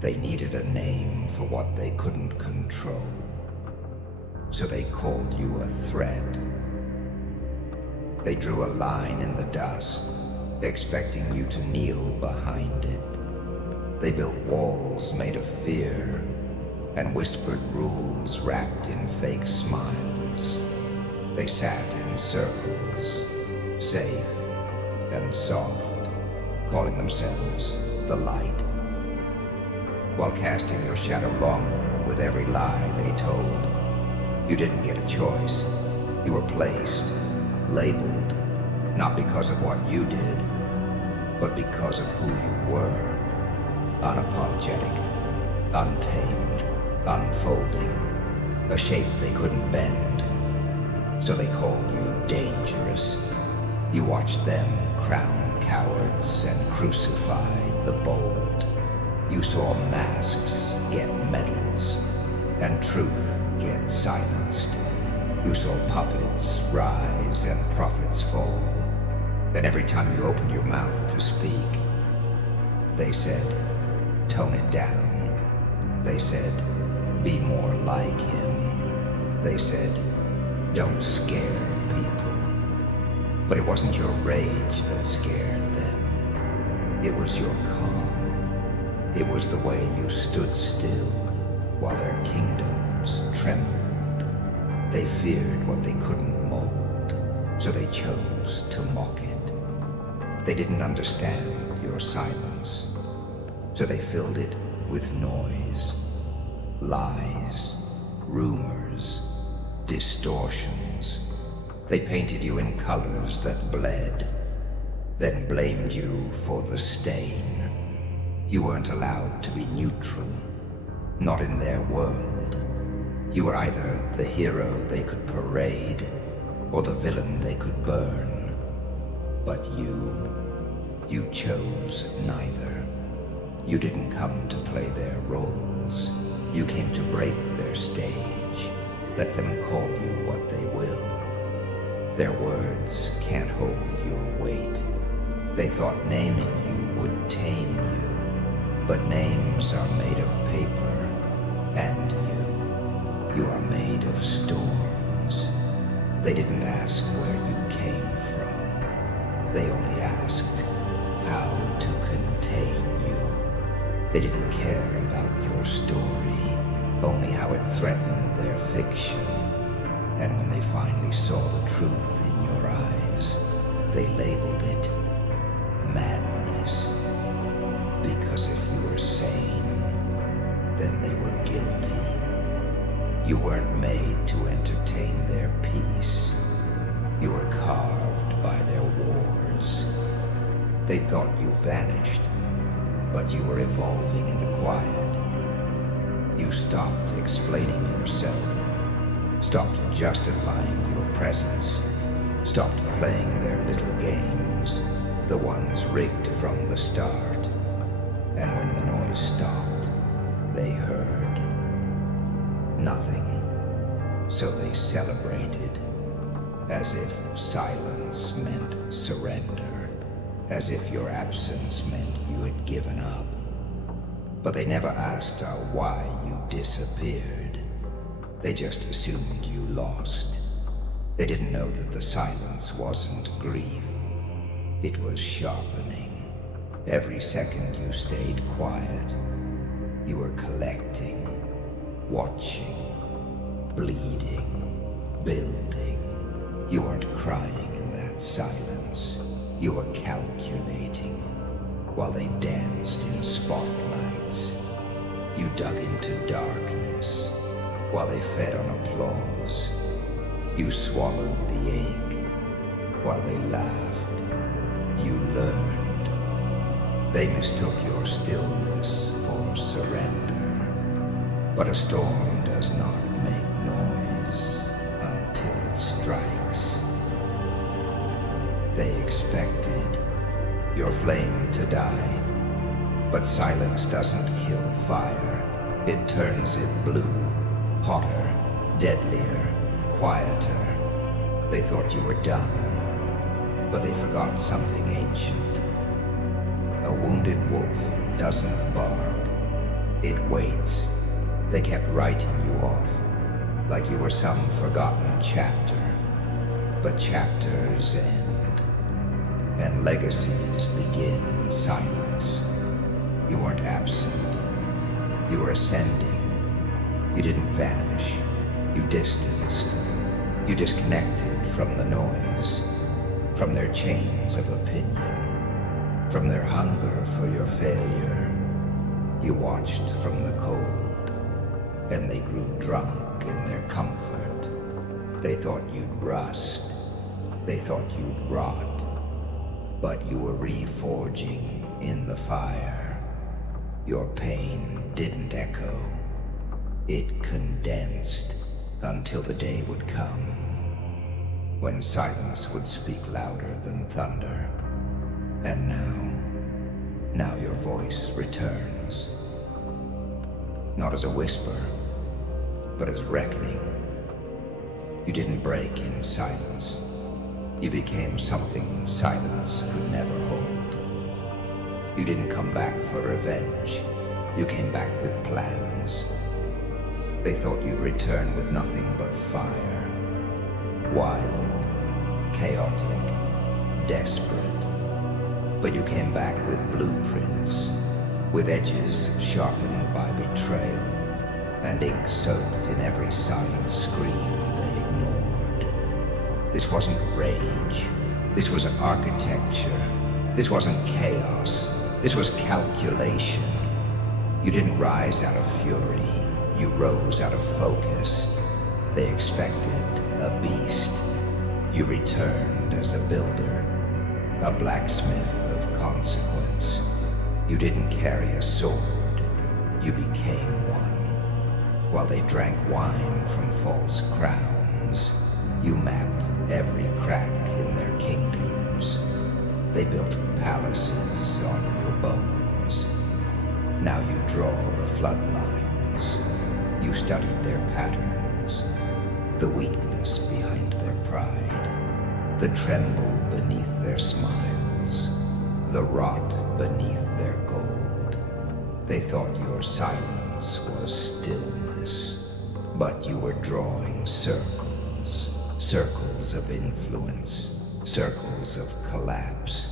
They needed a name for what they couldn't control, so they called you a threat. They drew a line in the dust, expecting you to kneel behind it. They built walls made of fear and whispered rules wrapped in fake smiles. They sat in circles, safe and soft, calling themselves the light, while casting your shadow longer with every lie they told. You didn't get a choice. You were placed, labeled, not because of what you did, but because of who you were. Unapologetic, untamed, unfolding, a shape they couldn't bend. So they called you dangerous. You watched them crown cowards and crucify the bold. You saw masks get medals and truth get silenced. You saw puppets rise and prophets fall. And every time you opened your mouth to speak, they said, tone it down. They said, be more like him. They said, don't scare people. But it wasn't your rage that scared them. It was your calm. It was the way you stood still while their kingdoms trembled. They feared what they couldn't mold, so they chose to mock it. They didn't understand your silence, so they filled it with noise, lies, rumors, distortions. They painted you in colors that bled, then blamed you for the stain. You weren't allowed to be neutral, not in their world. You were either the hero they could parade, or the villain they could burn. But you chose neither. You didn't come to play their roles. You came to break their stage. Let them call you what they will. Their words can't hold your weight. They thought naming you would tame you, but names are made of paper, and you are made of storms. They didn't ask where you came from. They only asked how to contain you. They didn't care about your story, only how it threatened their fiction. And when they finally saw the truth in your eyes, they labeled it madness. Because if you were sane, then they were guilty. You weren't made to entertain their peace. You were carved by their wars. They thought you vanished, but you were evolving in the quiet. You stopped explaining yourself, stopped justifying your presence, stopped playing their little games, the ones rigged from the start. And when the noise stopped, they heard nothing. So they celebrated, as if silence meant surrender, as if your absence meant you had given up. But they never asked why you disappeared. They just assumed you lost. They didn't know that the silence wasn't grief. It was sharpening. Every second you stayed quiet, you were collecting, watching, bleeding, building. You weren't crying in that silence. You were calculating while they danced in spotlights. You dug into darkness while they fed on applause. You swallowed the ache while they laughed. You learned. They mistook your stillness for surrender. But a storm does not make noise until it strikes. They expected your flame to die, but silence doesn't kill fire. It turns it blue, hotter, deadlier, quieter. They thought you were done, but they forgot something ancient. A wounded wolf doesn't bark. It waits. They kept writing you off, like you were some forgotten chapter. But chapters end, and legacies begin in silence. You weren't absent. You were ascending. You didn't vanish. You distanced. You disconnected from the noise, from their chains of opinion, from their hunger for your failure. You watched from the cold, and they grew drunk in their comfort. They thought you'd rust. They thought you'd rot. But you were reforging in the fire. Your pain didn't echo. It condensed until the day would come when silence would speak louder than thunder. And now your voice returns. Not as a whisper, but as reckoning. You didn't break in silence. You became something silence could never hold. You didn't come back for revenge. You came back with plans. They thought you'd return with nothing but fire. Wild, chaotic, desperate. But you came back with blueprints, with edges sharpened by betrayal, and ink soaked in every silent scream they ignored. This wasn't rage. This was architecture. This wasn't chaos. This was calculation. You didn't rise out of fury. You rose out of focus. They expected a beast. You returned as a builder, a blacksmith of consequence. You didn't carry a sword. You became one. While they drank wine from false crowns, you mapped every crack in their kingdoms. They built palaces on your bones. Now you draw the floodlines. You studied their patterns, the weakness behind their pride, the tremble beneath their smiles, the rot beneath their gold. They thought your silence was stillness, but you were drawing circles, circles of influence, circles of collapse.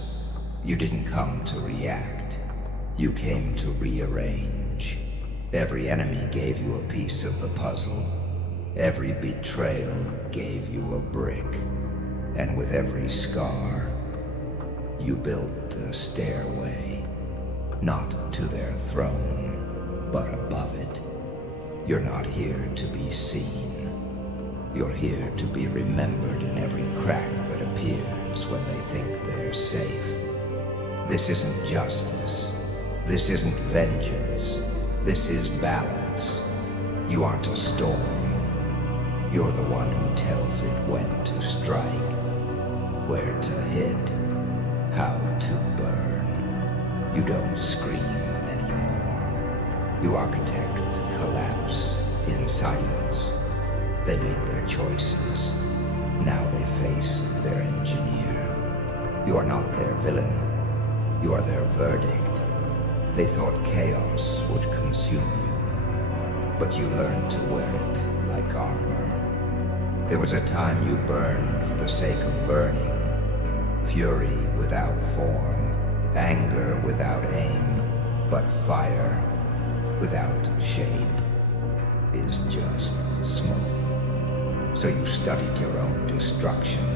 You didn't come to react. You came to rearrange. Every enemy gave you a piece of the puzzle. Every betrayal gave you a brick. And with every scar, you built a stairway, not to their throne, but above it. You're not here to be seen. You're here to be remembered in every crack that appears when they think they're safe. This isn't justice. This isn't vengeance. This is balance. You aren't a storm. You're the one who tells it when to strike, where to hit, how to burn. You don't scream anymore. You architect collapse in silence. They made their choices. Now they face their engineer. You are not their villain. You are their verdict. They thought chaos would consume you, but you learned to wear it like armor. There was a time you burned for the sake of burning. Fury without form, anger without aim, but fire without shape is just smoke. So you studied your own destruction.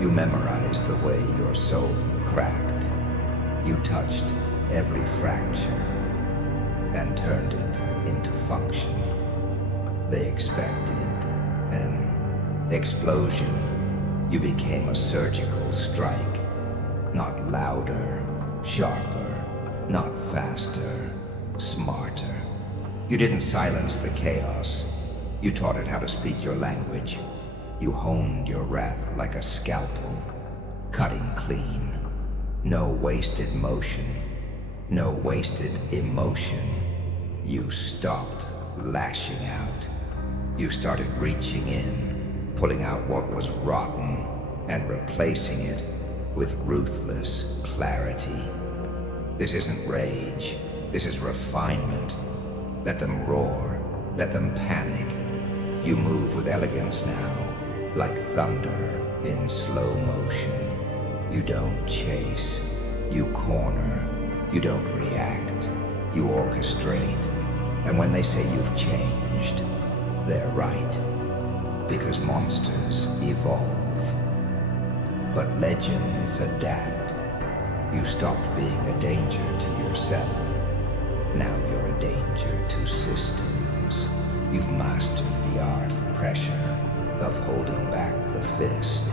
You memorized the way your soul cracked. You touched every fracture and turned it into function. They expected an explosion. You became a surgical strike. Not louder, sharper, not faster, smarter. You didn't silence the chaos. You taught it how to speak your language. You honed your wrath like a scalpel, cutting clean. No wasted motion, no wasted emotion. You stopped lashing out. You started reaching in, pulling out what was rotten and replacing it with ruthless clarity. This isn't rage. This is refinement. Let them roar. Let them panic. You move with elegance now, like thunder in slow motion. You don't chase. You corner. You don't react. You orchestrate. And when they say you've changed, they're right. Because monsters evolve. But legends adapt. You stopped being a danger to yourself. Now you're a danger to systems. You've mastered the art of pressure, of holding back the fist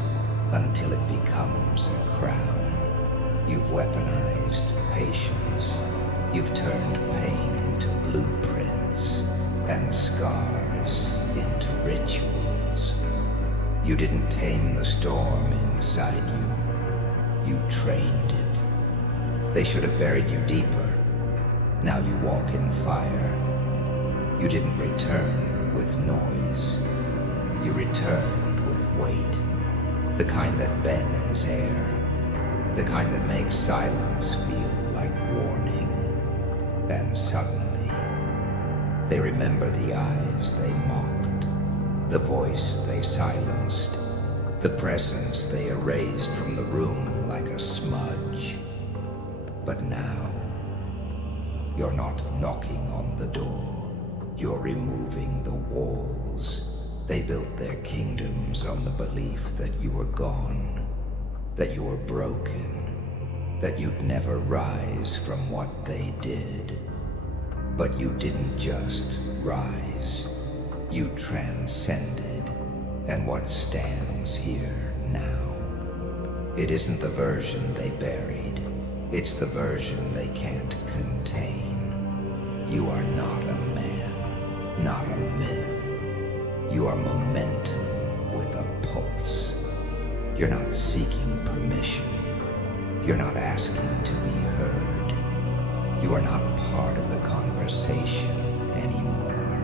until it becomes a crown. You've weaponized patience. You've turned pain into blueprints and scars into rituals. You didn't tame the storm inside you. You trained it. They should have buried you deeper. Now you walk in fire. You didn't return with noise. You returned with weight. The kind that bends air. The kind that makes silence feel like warning. And suddenly, they remember the eyes they mocked, the voice they silenced, the presence they erased from the room like a smudge. But now, you're not knocking on the door. You're removing the walls. They built their kingdoms on the belief that you were gone, that you were broken, that you'd never rise from what they did. But you didn't just rise. You transcended. And what stands here now? It isn't the version they buried. It's the version they can't contain. You are not a man, not a myth. You are momentum with a pulse. You're not seeking permission. You're not asking to be heard. You are not part of the conversation anymore.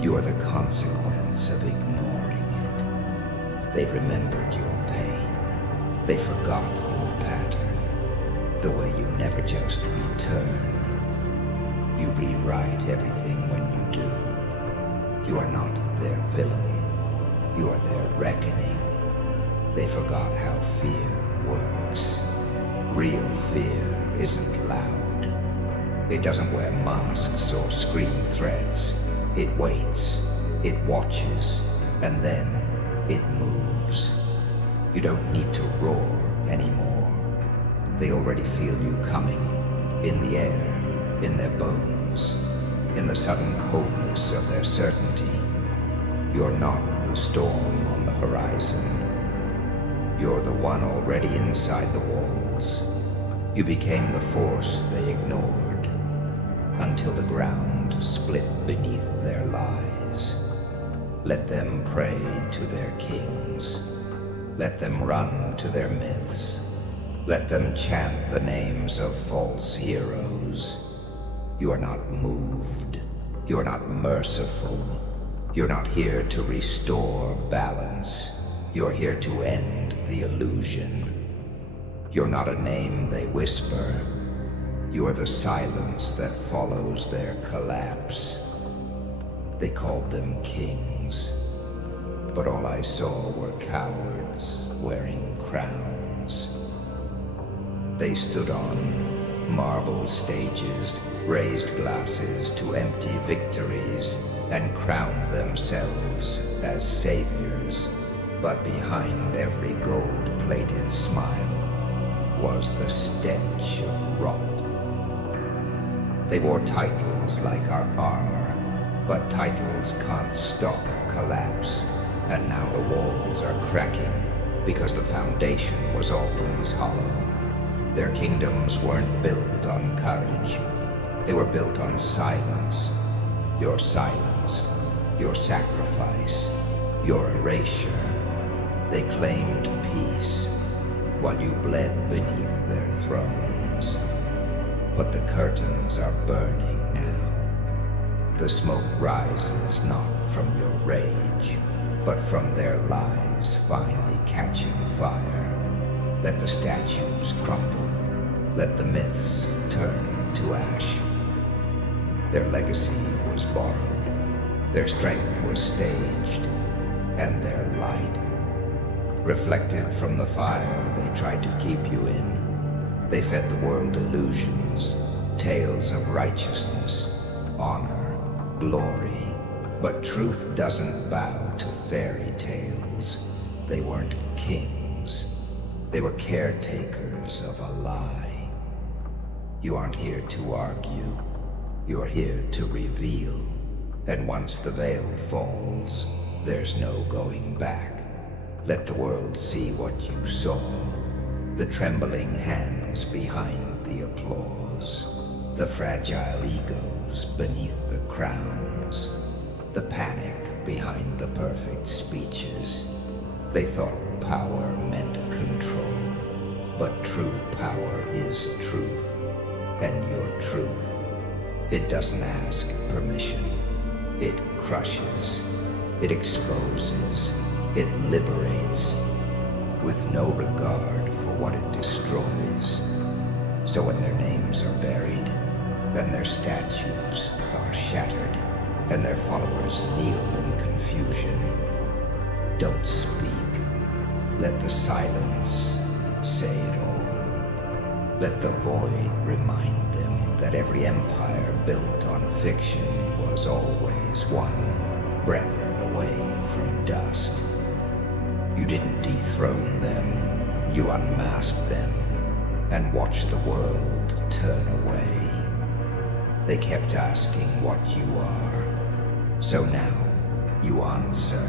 You are the consequence of ignoring it. They remembered your pain. They forgot your pattern. The way you never just return. You rewrite everything when you do. You are not their villain. You are their reckoning. They forgot how fear works. Real fear isn't loud. It doesn't wear masks or scream threats. It waits, it watches, and then it moves. You don't need to roar anymore. They already feel you coming, in the air, in their bones, in the sudden coldness of their certainty. You're not the storm on the horizon. You're the one already inside the walls. You became the force they ignored, until the ground split beneath their lies. Let them pray to their kings. Let them run to their myths. Let them chant the names of false heroes. You are not moved. You are not merciful. You're not here to restore balance. You're here to end the illusion. You're not a name they whisper. You are the silence that follows their collapse. They called them kings, but all I saw were cowards wearing crowns. They stood on marble stages, raised glasses to empty victories, and crowned themselves as saviors. But behind every gold-plated smile was the stench of rot. They wore titles like our armor, but titles can't stop collapse. And now the walls are cracking because the foundation was always hollow. Their kingdoms weren't built on courage. They were built on silence. Your silence, your sacrifice, your erasure. They claimed peace while you bled beneath their thrones. But the curtains are burning now. The smoke rises not from your rage, but from their lies finally catching fire. Let the statues crumble. Let the myths turn to ash. Their legacy was borrowed, their strength was staged, and their light reflected from the fire they tried to keep you in. They fed the world illusions, tales of righteousness, honor, glory. But truth doesn't bow to fairy tales. They weren't kings. They were caretakers of a lie. You aren't here to argue. You're here to reveal. And once the veil falls, there's no going back. Let the world see what you saw. The trembling hands behind the applause. The fragile egos beneath the crowns. The panic behind the perfect speeches. They thought power meant control. But true power is truth. And your truth, it doesn't ask permission. It crushes. It exposes. It liberates. With no regard for what it destroys. So when their names are buried, and their statues are shattered, and their followers kneel in confusion, don't speak. Let the silence say it all. Let the void remind them that every empire built on fiction was always one breath away from dust. You didn't dethrone them, you unmasked them, and watched the world turn away. They kept asking what you are. So now, you answer.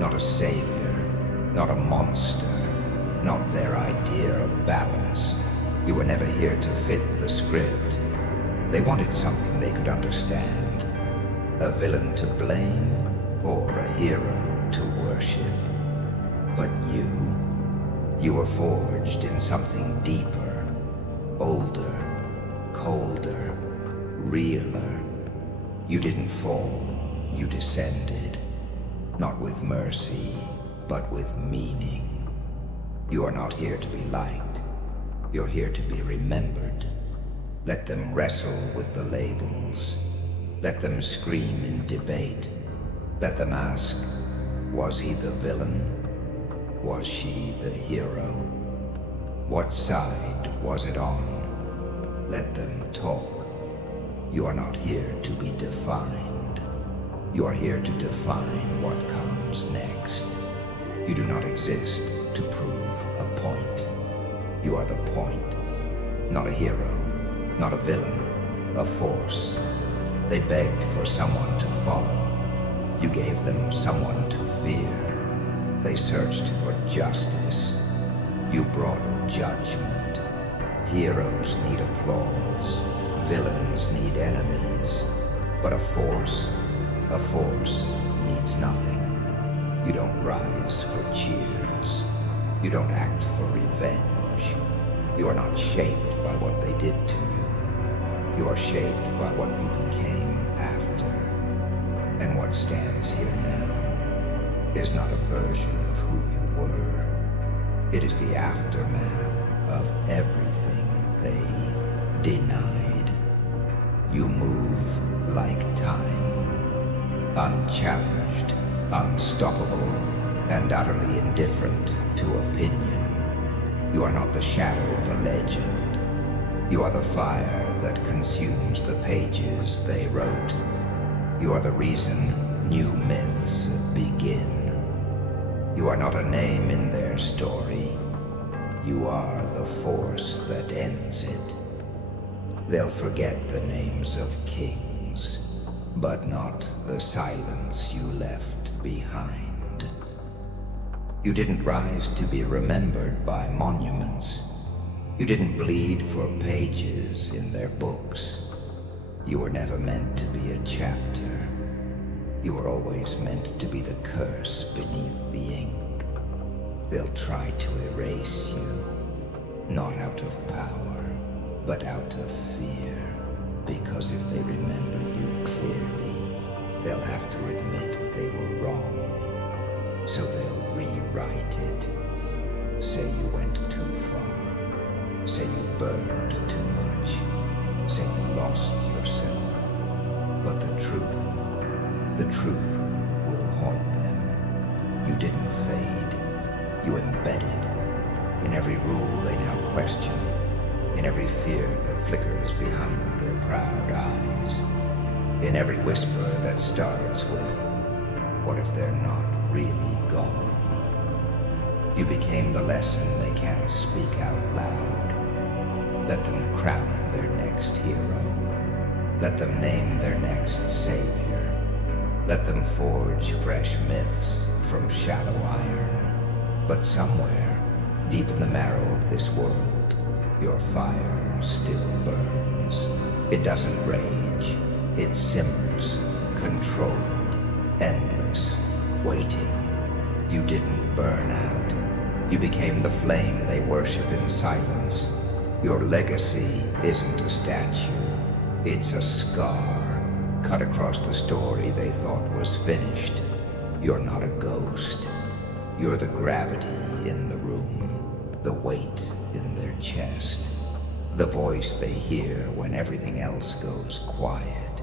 Not a savior, not a monster, not their idea of balance. You were never here to fit the script. They wanted something they could understand. A villain to blame, or a hero to worship. But you were forged in something deeper, older, colder, realer. You didn't fall, you descended, not with mercy, but with meaning. You are not here to be liked, you're here to be remembered. Let them wrestle with the labels, let them scream in debate, let them ask, was he the villain? Was she the hero? What side was it on? Let them talk. You are not here to be defined. You are here to define what comes next. You do not exist to prove a point. You are the point. Not a hero, not a villain, a force. They begged for someone to follow. You gave them someone to fear. They searched for justice. You brought judgment. Heroes need applause. Villains need enemies. But a force needs nothing. You don't rise for cheers. You don't act for revenge. You are not shaped by what they did to you. You are shaped by what you became after. And what stands here now is not a version of who you were. It is the aftermath of everything they denied. You move like time, unchallenged, unstoppable, and utterly indifferent to opinion. You are not the shadow of a legend. You are the fire that consumes the pages they wrote. You are the reason new myths begin. You are not a name in their story. You are the force that ends it. They'll forget the names of kings, but not the silence you left behind. You didn't rise to be remembered by monuments. You didn't bleed for pages in their books. You were never meant to be a chapter. You were always meant to be the curse beneath the ink. They'll try to erase you, not out of power, but out of fear. Because if they remember you clearly, they'll have to admit they were wrong. So they'll rewrite it. Say you went too far. Say you burned too much. Say you lost yourself. But the truth will haunt them. You didn't fade. You embedded in every rule they now question, in every fear that flickers behind their proud eyes, in every whisper that starts with, what if they're not really gone? You became the lesson they can't speak out loud. Let them crown their next hero. Let them name their next savior. Let them forge fresh myths from shallow iron. But somewhere, deep in the marrow of this world, your fire still burns. It doesn't rage. It simmers, controlled, endless, waiting. You didn't burn out. You became the flame they worship in silence. Your legacy isn't a statue. It's a scar cut across the story they thought was finished. You're not a ghost. You're the gravity in the room, the weight in their chest, the voice they hear when everything else goes quiet.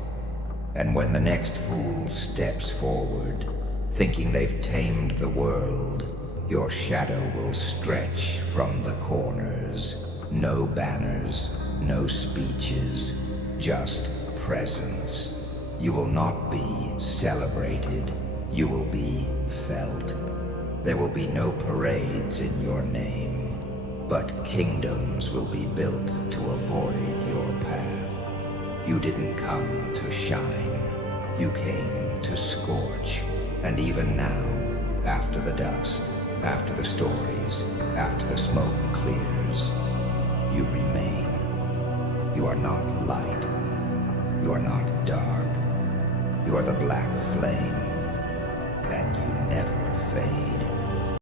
And when the next fool steps forward, thinking they've tamed the world, your shadow will stretch from the corners. No banners, no speeches, just presence. You will not be celebrated. You will be felt. There will be no parades in your name, but kingdoms will be built to avoid your path. You didn't come to shine. You came to scorch. And even now, after the dust, after the stories, after the smoke clears, you remain. You are not light. You are not dark. You are the black flame, and you never fade.